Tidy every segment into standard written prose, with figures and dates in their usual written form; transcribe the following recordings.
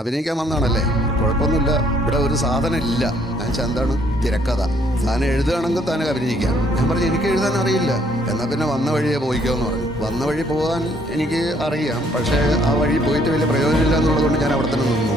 അഭിനയിക്കാൻ വന്നാണല്ലേ, കുഴപ്പമൊന്നുമില്ല. ഇവിടെ ഒരു സാധനം ഇല്ല. ഞാൻ വെച്ചാൽ എന്താണ് തിരക്കഥ. താൻ എഴുതുകയാണെങ്കിൽ താൻ അഭിനയിക്കാം. ഞാൻ പറഞ്ഞു എനിക്ക് എഴുതാൻ അറിയില്ല. എന്നാൽ പിന്നെ വന്ന വഴിയെ പോയിക്കോന്ന് പറഞ്ഞു. വന്ന വഴി പോകാൻ എനിക്ക് അറിയാം, പക്ഷേ ആ വഴി പോയിട്ട് വലിയ പ്രയോജനമില്ല എന്നുള്ളതുകൊണ്ട് ഞാൻ അവിടെ തന്നെ നിന്നു.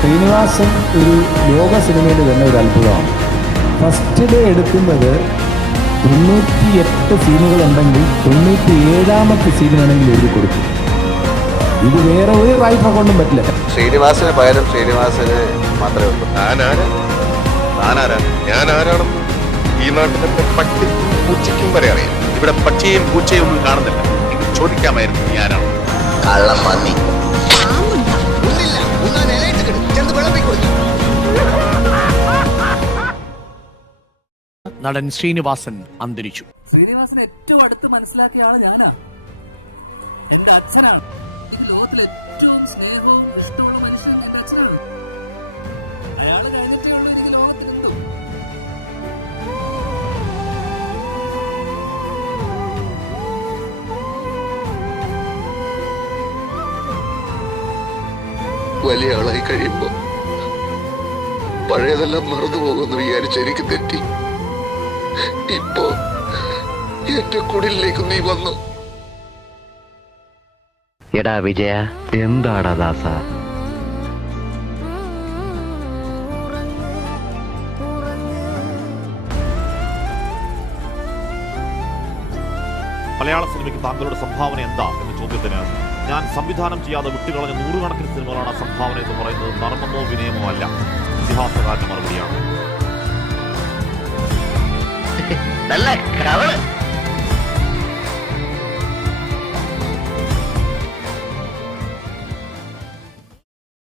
ശ്രീനിവാസൻ ഒരു ലോക സിനിമയിൽ തന്നെ ഒരു അത്ഭുതമാണ്. ഫസ്റ്റ് ഡേ എടുക്കുന്നത് 98 സീനുകളുണ്ടെങ്കിൽ 97ാമത്തെ സീനാണെങ്കിൽ എഴുതി കൊടുക്കും. ഇത് വേറെ ഒരു റൈറ്റർ കൊണ്ടും പറ്റില്ല. ശ്രീനിവാസന് പകരം ശ്രീനിവാസന് മാത്രമേ ഉള്ളൂ. ഞാനാരാണെന്ന് ഈ നാട്ടിലെ പട്ടി പൂച്ചയ്ക്കും വരെ അറിയാം. ഇവിടെ പട്ടിയും പൂച്ചയും ഒന്നും കാണുന്നില്ല. ഇത് ചോദിക്കാമായിരുന്നു ഞാനാണ്. കള്ളം പന്നി. നടൻ ശ്രീനിവാസൻ അന്തരിച്ചു. ശ്രീനിവാസൻ ഏറ്റവും അടുത്ത് മനസ്സിലാക്കിയ ആള് ഞാനാ. എന്റെ അച്ഛനാണ്. ഈ ലോകത്തിൽ ഏറ്റവും സ്നേഹവും ഇഷ്ടമുള്ള മനുഷ്യൻ എന്റെ അച്ഛനാണ്. അയാള് കഴിഞ്ഞിട്ടേ ഉള്ളൂ എനിക്ക് ലോകത്തിലെത്തും. വലിയ ആളായി കഴിയുമ്പോ പഴയതെല്ലാം മറന്നു പോകുമെന്ന് വിചാരിച്ച എനിക്ക് തെറ്റി. ഇപ്പോ എന്റെ കുടിലേക്ക് നീ വന്നു. എടാ വിജയ, എന്താടാ ദാസ? മലയാള സിനിമയ്ക്ക് താങ്കളുടെ സംഭാവന എന്താ എന്ന ചോദ്യത്തിന് ഞാൻ സംവിധാനം ചെയ്യാതെ വിട്ടുകളഞ്ഞ 100 കണക്കിന് സിനിമകളാണ് സംഭാവന എന്ന് പറയുന്നത് നർമ്മമോ വിനയമോ അല്ല, ഇതിഹാസകാരന്റെ മറുപടിയാണ്. നല്ല